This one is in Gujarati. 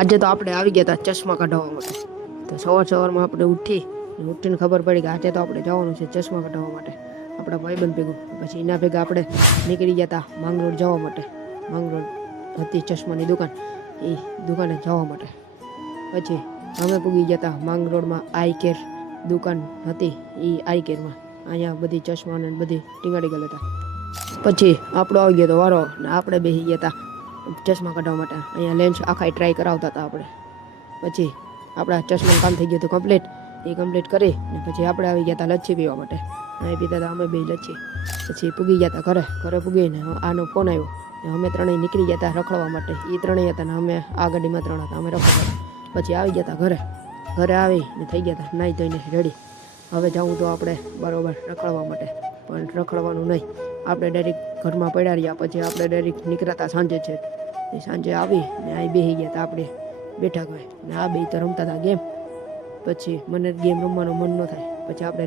આજે તો આપણે આવી ગયા હતા ચશ્મા કઢાવવા માટે. તો સવારમાં આપણે ઉઠીને ખબર પડી કે આજે તો આપણે જવાનું છે ચશ્મા કઢાવવા માટે આપણા ભાઈબંધ ભેગું. પછી એના ભેગા આપણે નીકળી ગયા હતા માંગરોળ જવા માટે. માંગરોળ હતી ચશ્માની દુકાન, એ દુકાને જવા માટે. પછી અમે પૂગી ગયા હતા માંગરોળમાં આઈ કેર દુકાન હતી, એ આઈ કેરમાં અહીંયા બધી ચશ્મા ને બધી ટીંગાડી ગયેલા હતા. પછી આપણો આવી ગયો તો વારો ને આપણે બેસી ગયા હતા ચશ્મા કાઢવા માટે. અહીંયા લેન્સ આખા ટ્રાય કરાવતા હતા આપણે. પછી આપણા ચશ્માનું કામ થઈ ગયું હતું કમ્પ્લીટ. એ કમ્પ્લીટ કરી ને પછી આપણે આવી ગયા હતા લચ્છી પીવા માટે. અહીં પીતા હતા અમે બે લચ્છી. પછી પૂગી ગયા હતા ઘરે પૂગીને આનો ફોન આવ્યો ને અમે ત્રણેય નીકળી ગયા હતા રખડવા માટે. એ ત્રણેય હતા ને અમે આ ગાડીમાં 3 હતા, અમે રખડતા. પછી આવી ગયા હતા ઘરે આવી ને થઈ ગયા હતા નાહી ધોઈને રેડી. હવે જવું તો આપણે બરાબર રખડવા માટે, પણ રખડવાનું નહીં, આપણે ડાયરેક્ટ ઘરમાં પડ્યા રહ્યા. પછી આપણે ડાયરેક્ટ નીકળ્યા સાંજે છે. સાંજે આવી ને અહીં બેસી ગયા હતા આપણે બેઠા હોય ને આ બે તો રમતા હતા ગેમ. પછી મને ગેમ રમવાનું મન ન થાય. પછી આપણે